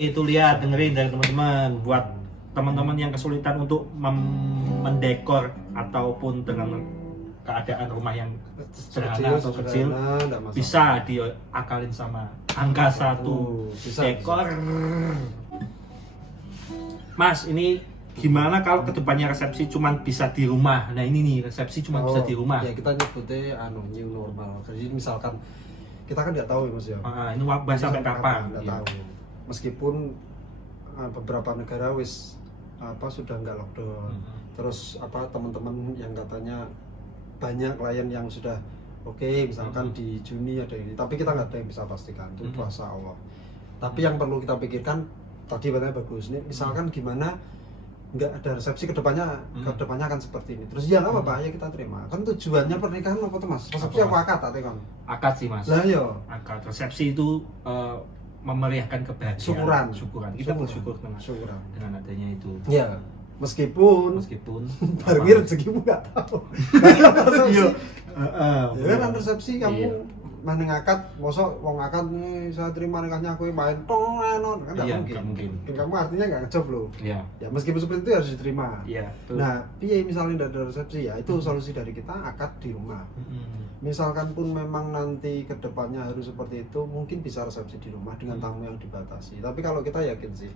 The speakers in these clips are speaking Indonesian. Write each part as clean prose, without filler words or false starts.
Itu lihat, dengerin dari teman-teman. Buat teman-teman yang kesulitan untuk mendekor ataupun dengan keadaan rumah yang sederhana atau kecil, bisa diakalin sama angka 1 bisa, dekor. Mas, ini gimana kalau kedepannya resepsi cuman bisa di rumah? Nah ini nih, resepsi cuma bisa di rumah. Ya kita nyebutnya new normal. Jadi misalkan kita kan nggak tahu ya Mas ya. Ini wabah sampai kapan? Nggak tahu. Meskipun beberapa negara sudah nggak lockdown. Terus teman-teman yang katanya banyak klien yang sudah misalkan di Juni ada ini, tapi kita nggak ada yang bisa pastikan, itu kuasa Allah. Tapi yang perlu kita pikirkan tadi katanya bagus nih, misalkan gimana nggak ada resepsi kedepannya akan seperti ini, terus ya nggak apa-apa, ya kita terima. Kan tujuannya pernikahan apa tuh Mas? Resepsi apa akad atau kan? Akad sih Mas. Lah yo. Akad. Resepsi itu memeriahkan kebahagiaan. Syukuran. Kita bersyukur dengan adanya itu. Ya. Meskipun barangnya rezekimu nggak tahu. Iya. Ya kan resepsi kamu maning akad, mosok wong akad nih saya terima nikahnya aku main tong kan nggak mungkin. Kamu artinya nggak ngejob loh. Iya. Ya meskipun seperti itu harus diterima. Iya. Nah, piye misalnya tidak ada resepsi ya itu solusi dari kita akad di rumah. Misalkan pun memang nanti kedepannya harus seperti itu, mungkin bisa resepsi di rumah dengan tamu yang dibatasi. Tapi kalau kita yakin sih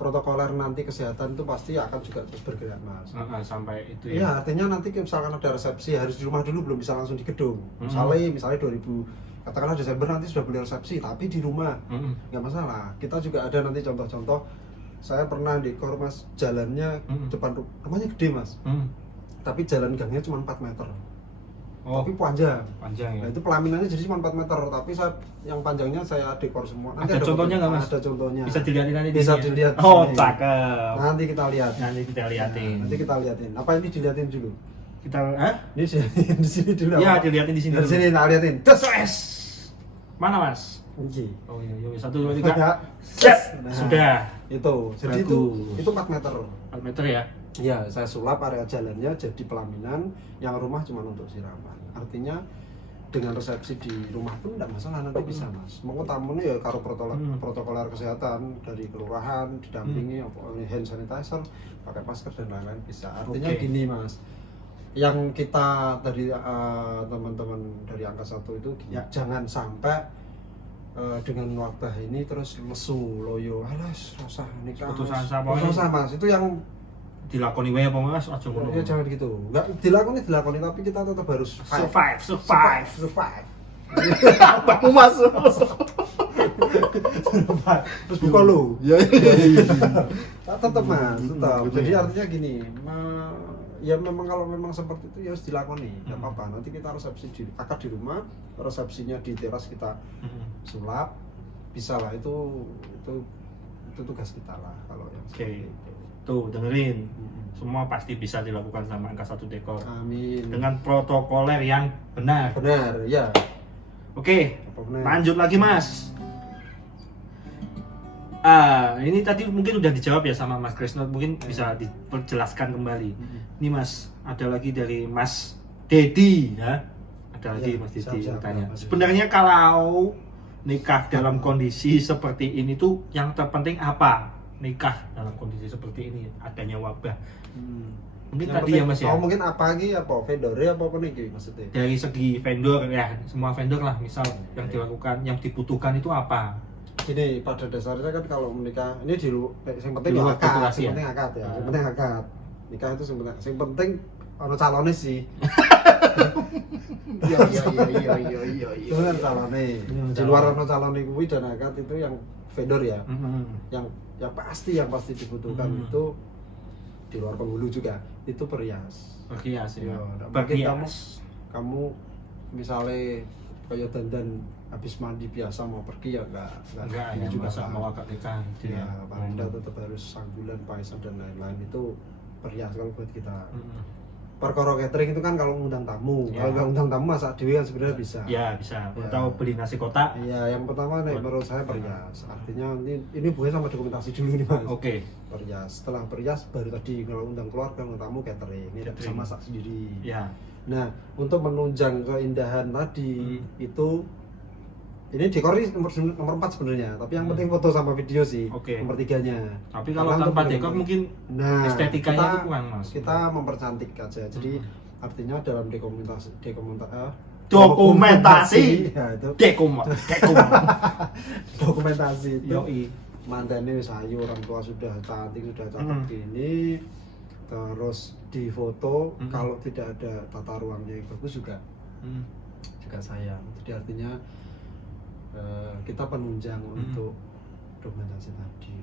protokoler nanti kesehatan itu pasti akan juga terus bergerak Mas. Sampai itu ya. Ya artinya nanti misalkan ada resepsi harus di rumah dulu, belum bisa langsung di gedung. Misalnya 2000 katakanlah Desember nanti sudah boleh resepsi, tapi di rumah nggak masalah. Kita juga ada nanti contoh-contoh. Saya pernah dekor Mas, jalannya depan rumahnya gede Mas, tapi jalan gangnya cuma 4 meter. Tapi panjang ya. Nah itu pelaminannya jadi cuma 4 meter, tapi yang panjangnya saya dekor semua. Nanti ada contohnya nggak Mas? Ada contohnya. Bisa dilihatin nanti. Bisa dilihat. Cakep. Nanti kita lihat. Nanti kita lihatin. Apa ini dilihatin dulu? Ini di sini dulu. Iya, dilihatin di sini. Dari sini tak lihatin. Tes. Mana Mas? Kunci. Oh iya, 1 2 3. Set. Sudah. Itu. Jadi itu 4 meter. 4 meter ya. Ya, saya sulap area jalannya jadi pelaminan, yang rumah cuma untuk siraman. Artinya dengan resepsi di rumah pun tidak masalah, nanti bisa Mas. Mau tamunya ya karo protokoler kesehatan dari kelurahan didampingi hand sanitizer, pakai masker dan lain-lain bisa. Artinya gini Mas, yang kita dari teman-teman dari angka 1 itu jangan sampai dengan wabah ini terus lesu, loyo, alas rasa nikah. Putus asa Mas, itu yang dilakoni wae apa Mas? Aja ngono. Ya jangan gitu. Enggak dilakoni tapi kita tetap harus survive. Bapakmu masuk. Terus buka lu. Iya. Tetap Mas, tetap. Jadi artinya gini, ya memang kalau memang seperti itu ya harus dilakoni. Enggak apa-apa. Nanti kita resepsi akad di rumah, resepsinya di teras kita sulap. Bisa lah itu tugas kita lah kalau yang seperti itu. Tuh dengerin, semua pasti bisa dilakukan sama angka 1 dekor. Amin. Dengan protokoler yang benar. Benar, ya. Oke, lanjut lagi Mas. Ini tadi mungkin udah dijawab ya sama Mas Kresno, mungkin bisa diperjelaskan kembali. Ini Mas, ada lagi dari Mas Dedi ya. Ada lagi Mas Dedi tanya. Sebenarnya kalau nikah dalam kondisi seperti ini tuh yang terpenting apa? Nikah dalam kondisi seperti ini, adanya wabah. Mungkin yang tadi ya Mas ya. Mungkin apa lagi vendornya apa nih maksudnya? Dari segi vendor ya, semua vendor lah misal yang dilakukan, yang dibutuhkan itu apa? Gini, pada dasarnya kan kalau menikah ini yang penting akad, yang penting akad ya. Yang penting akad. Nikah itu yang penting ono calonnya sih. Iya. Itu kan calonnya. Di luar ono calonnya kuwi dan akad itu yang vendor ya. Yang pasti dibutuhkan itu di luar penghulu juga itu perhias ya. Mungkin kamu misalnya kayak dandan habis mandi biasa mau pergi ya enggak ya, juga mau akad nikah gitu ya. Anda tetap harus sanggulan, paisan dan lain-lain itu perhias kalau buat kita. Perkara catering itu kan kalau ngundang tamu, kalau nggak undang tamu masak dewi kan sebenarnya bisa. Ya bisa. Atau beli nasi kotak. Iya, yang pertama nih menurut saya perhias. Artinya ini hubungannya sama dokumentasi dulu nih Mas. Perhias. Setelah perhias baru tadi kalau undang keluarga, undang tamu catering. Ini bisa masak sendiri. Ya. Nah, untuk menunjang keindahan tadi itu Ini dekor ini nomor 4 sebenarnya, tapi yang penting foto sama video sih. Oke. Nomor 3-nya. Tapi kalau Karena tanpa untuk dekor mungkin nah, estetikanya kita, itu kurang, Mas. Kita mempercantik aja. Jadi artinya dalam dokumentasi ya, itu dokumentasi itu Yoi. mantannya sayu, orang tua sudah cantik, sudah cakep gini, terus di foto kalau tidak ada tata ruangnya yang bagus juga sayang. Jadi artinya kita penunjang untuk dokumentasi tadi.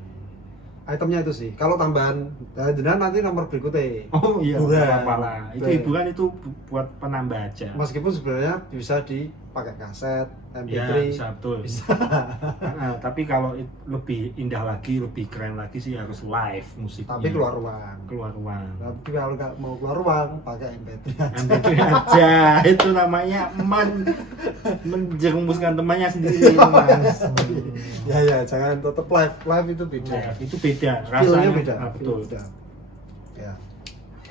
Itemnya itu sih. Kalau tambahan, nanti nomor berikutnya. Oh iya, hiburan. apa lah. Itu hiburan itu buat penambah aja. Meskipun sebenarnya bisa dipakai kaset, MP3. Ya, bisa betul. Bisa. Tapi kalau lebih indah lagi, lebih keren lagi sih harus live musiknya. Tapi keluar ruang. Keluar ruang. Tapi kalau nggak mau keluar ruang, pakai MP3 aja. MP3 aja. Itu namanya menjerumuskan temannya sendiri, Mas. Ya, jangan tetap live. Live itu beda. Nah, itu beda. Rasanya Rasanya beda. Nah, betul. Beda. Ya.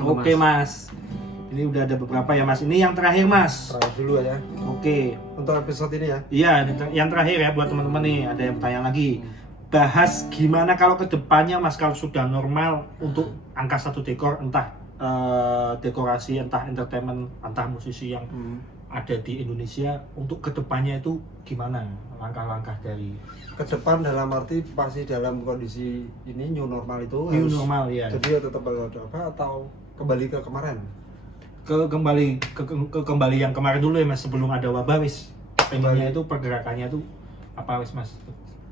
Oke, Mas. Ini udah ada beberapa ya, Mas. Ini yang terakhir, Mas. Terakhir dulu ya. Oke. Untuk episode ini ya. Iya, yang terakhir ya buat teman-teman nih. Ada yang bertanya lagi. Bahas gimana kalau kedepannya, Mas, kalau sudah normal untuk angka satu dekor, entah dekorasi, entah entertainment, entah musisi yang ada di Indonesia, untuk kedepannya itu gimana langkah-langkah dari Ke depan dalam arti pasti dalam kondisi ini new normal itu new harus, normal ya. jadi ya tetap ada apa atau kembali ke kemarin? Kembali yang kemarin dulu ya, Mas, sebelum ada wabah, wis. Pengennya itu pergerakannya itu apa, wis, Mas?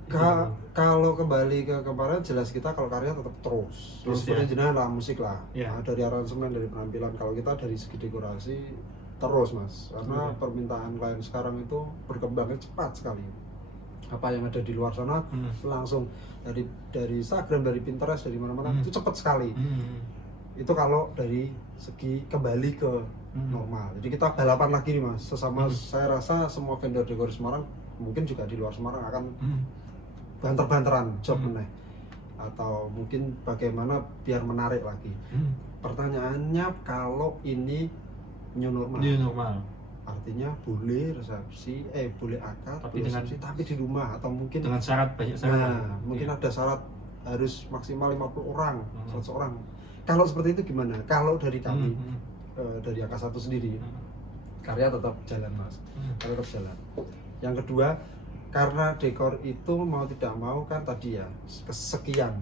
Kalau kembali ke kemarin jelas kita kalau karya tetap terus seperti jenengan lah, musik lah Ya. Nah, dari aransemen, dari penampilan. Kalau kita dari segi dekorasi terus, Mas, karena permintaan klien sekarang itu berkembangnya cepat sekali. Apa yang ada di luar sana langsung dari Instagram, dari Pinterest, dari mana-mana itu cepat sekali. Itu kalau dari segi kembali ke normal. Jadi kita balapan lagi nih, Mas, sesama. Saya rasa semua vendor dekor Semarang mungkin juga di luar Semarang akan banter-banteran job meneh, atau mungkin bagaimana biar menarik lagi. Pertanyaannya, kalau ini new normal, artinya boleh resepsi, boleh akad, tapi boleh dengan resepsi, tapi di rumah, atau mungkin dengan syarat, banyak syarat. mungkin ada syarat harus maksimal 50 orang, 100 orang. Kalau seperti itu gimana? Kalau dari kami, dari AK1 sendiri, karya tetap jalan, Mas. Karya tetap jalan. Yang kedua, karena dekor itu mau tidak mau kan tadi ya kesekian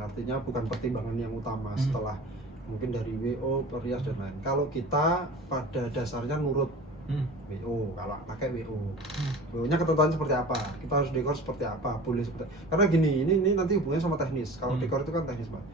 artinya bukan pertimbangan yang utama setelah mungkin dari WO, perias dan lain. Kalau kita pada dasarnya nurut WO, kalau pakai WO, WO-nya ketentuan seperti apa, kita harus dekor seperti apa, boleh seperti, karena gini, ini nanti hubungannya sama teknis. Kalau dekor itu kan teknis, Pak,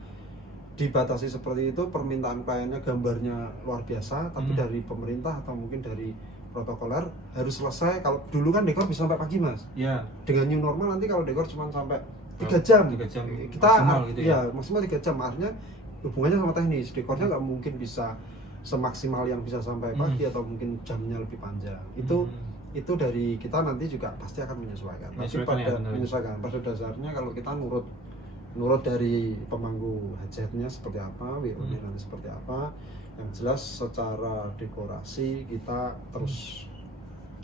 dibatasi seperti itu, permintaan kliennya gambarnya luar biasa, tapi dari pemerintah atau mungkin dari protokoler harus selesai. Kalau dulu kan dekor bisa sampai pagi, Mas. Iya. Dengan new normal nanti kalau dekor cuma sampai 3 jam. 3 jam Kita maksimal gitu ya. Maksimal 3 jam. Artinya hubungannya sama teknis. Dekornya nggak mungkin bisa semaksimal yang bisa sampai pagi atau mungkin jamnya lebih panjang. Itu dari kita nanti juga pasti akan menyesuaikan. Tapi menyesuaikan pada dasarnya kalau kita nurut dari pemangku hajatnya seperti apa, WO-nya nanti seperti apa. Yang jelas secara dekorasi kita terus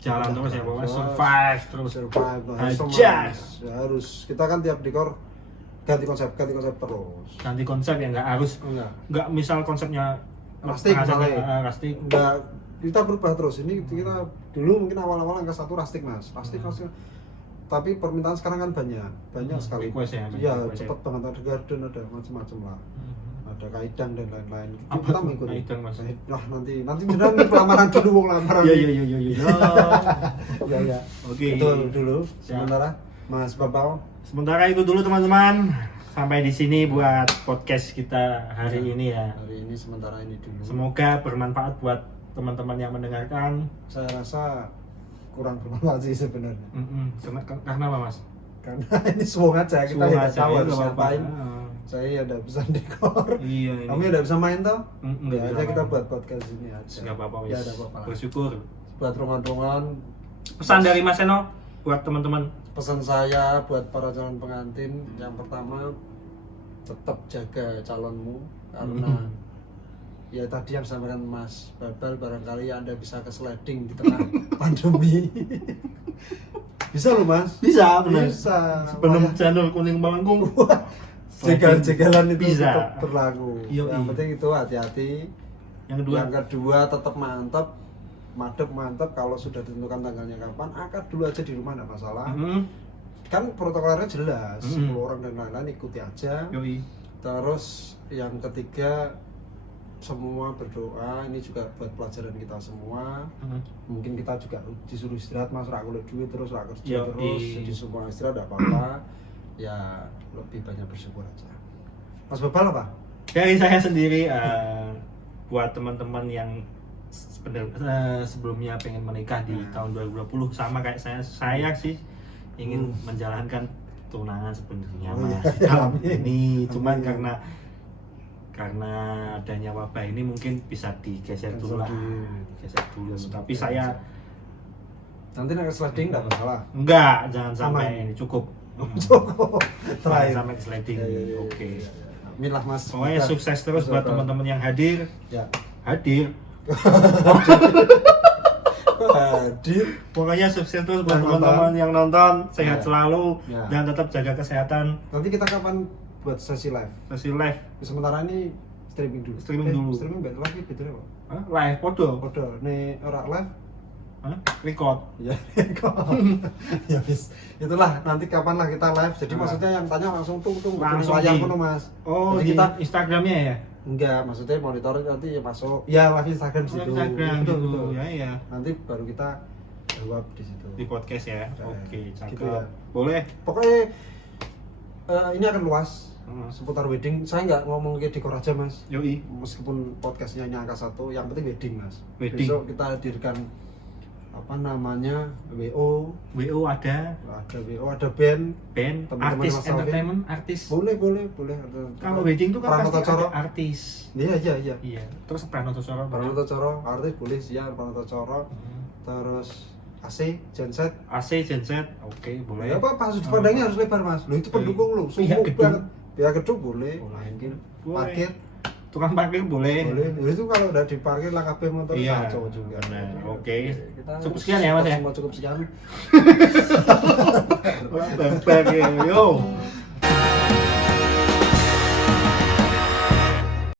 jalan terus ya, pokoknya survive harus kita kan tiap dekor ganti konsep terus. Ganti konsep ya, nggak harus nggak misal konsepnya rustic misalnya rustic, nggak, kita berubah terus. Ini kita dulu mungkin awal-awal angka 1 rustic, Mas, rustic. Tapi permintaan sekarang kan banyak sekali. Iya, cepet banget, ada garden, ada macam-macam lah. Ada kaidang dan lain-lain. Kita mengikuti. Kaidang, Mas. Nah, nanti jenengan pelamaran dulu, pelamaran. Iya. Oke. Itu dulu. Sementara Mas Babao. Sementara itu dulu, teman-teman. Sampai di sini buat podcast kita hari ini ya. Hari ini sementara ini dulu. Semoga bermanfaat buat teman-teman yang mendengarkan. Saya rasa kurang bermanfaat sih sebenarnya. Karena apa, Mas? Karena ini suwung aja, kita tidak tahu harus ngapain. Saya ya udah bisa dekor. Iya. Kamu udah bisa main toh? Enggak aja kita buat podcast ini aja. Enggak apa-apa, ya, ada apa-apa. Bersyukur. Buat rongan-rongan. Pesan dari Mas Eno buat teman-teman. Pesan saya buat para calon pengantin, yang pertama tetap jaga calonmu, karena ya tadi yang disampaikan Mas Babal, barangkali Anda bisa ke sliding di tengah pandemi. Bisa loh Mas. Bisa, benar. Bisa. Sebelum channel kuning melengkung. Jegal-jegalan itu Bisa. tetap berlaku. Yoi. Yang penting itu hati-hati. Yang kedua tetap mantap, mantap. Kalau sudah ditentukan tanggalnya kapan, akad dulu aja di rumah nggak masalah. Kan protokolnya jelas, 10 orang dan lain-lain ikuti aja. Yoi. Terus yang ketiga semua berdoa, ini juga buat pelajaran kita semua. Mungkin kita juga disuruh istirahat Mas, rak kulit duit terus rak kerja terus, jadi semua istirahat tidak apa-apa. Ya lebih banyak bersyukur aja. Mas Bebal apa? Dari saya sendiri buat teman-teman yang sebelumnya pengen menikah di tahun 2020 sama kayak saya sih ingin menjalankan tunangan sebenarnya Mas di tahun ini, cuman karena adanya wabah ini mungkin bisa digeser dulu lah, tapi saya nanti nak sliding enggak masalah. Enggak, jangan sampai ini cukup. Terakhir sampai ke sliding. Oke. Amin lah Mas. Pokoknya sukses terus buat teman-teman yang hadir. Ya. Hadir. Pokoknya sukses terus buat teman-teman yang nonton, sehat selalu dan tetap jaga kesehatan. Nanti kita kapan buat sesi live? Sesi live. Sementara ini streaming dulu. Streaming better lagi betul apa? Hah? Live podo. Nih ora live. Hah? Record. Ya, record. Ya wis. Itulah nanti kapan lah kita live. Jadi maksudnya yang tanya langsung langsung layar penuh Mas. Oh, jadi di kita Instagramnya ya? Enggak, maksudnya monitor nanti ya masuk. Ya live Instagram situ. Betul. Ya. Nanti baru kita jawab di situ. Di podcast ya. Oke, cakep. Gitu ya. Boleh. Pokoknya ini akan luas seputar wedding. Saya nggak ngomong ke dekor aja Mas. Yoi. Meskipun podcastnya hanya angka 1, yang penting wedding Mas. Wedding. Besok kita hadirkan apa namanya WO ada WO, ada band teman-teman artis Mas entertainment artis. Boleh. Kalau wedding itu kan pasti ada artis. Iya. Terus Pranoto Coro artis boleh siap Pranoto Coro. Terus AC genset. Oke, boleh. Ya apa sudut pandangnya harus lebar Mas. Loh itu pendukung lo, Pihak gedung. Pihak gedung boleh. Parkir. Tukang parkir boleh. Ya, itu kalau udah diparkir lah kabeh motor kacau juga. Oke. Cukup sekian ya Mas ya. Cukup sekian. Yo.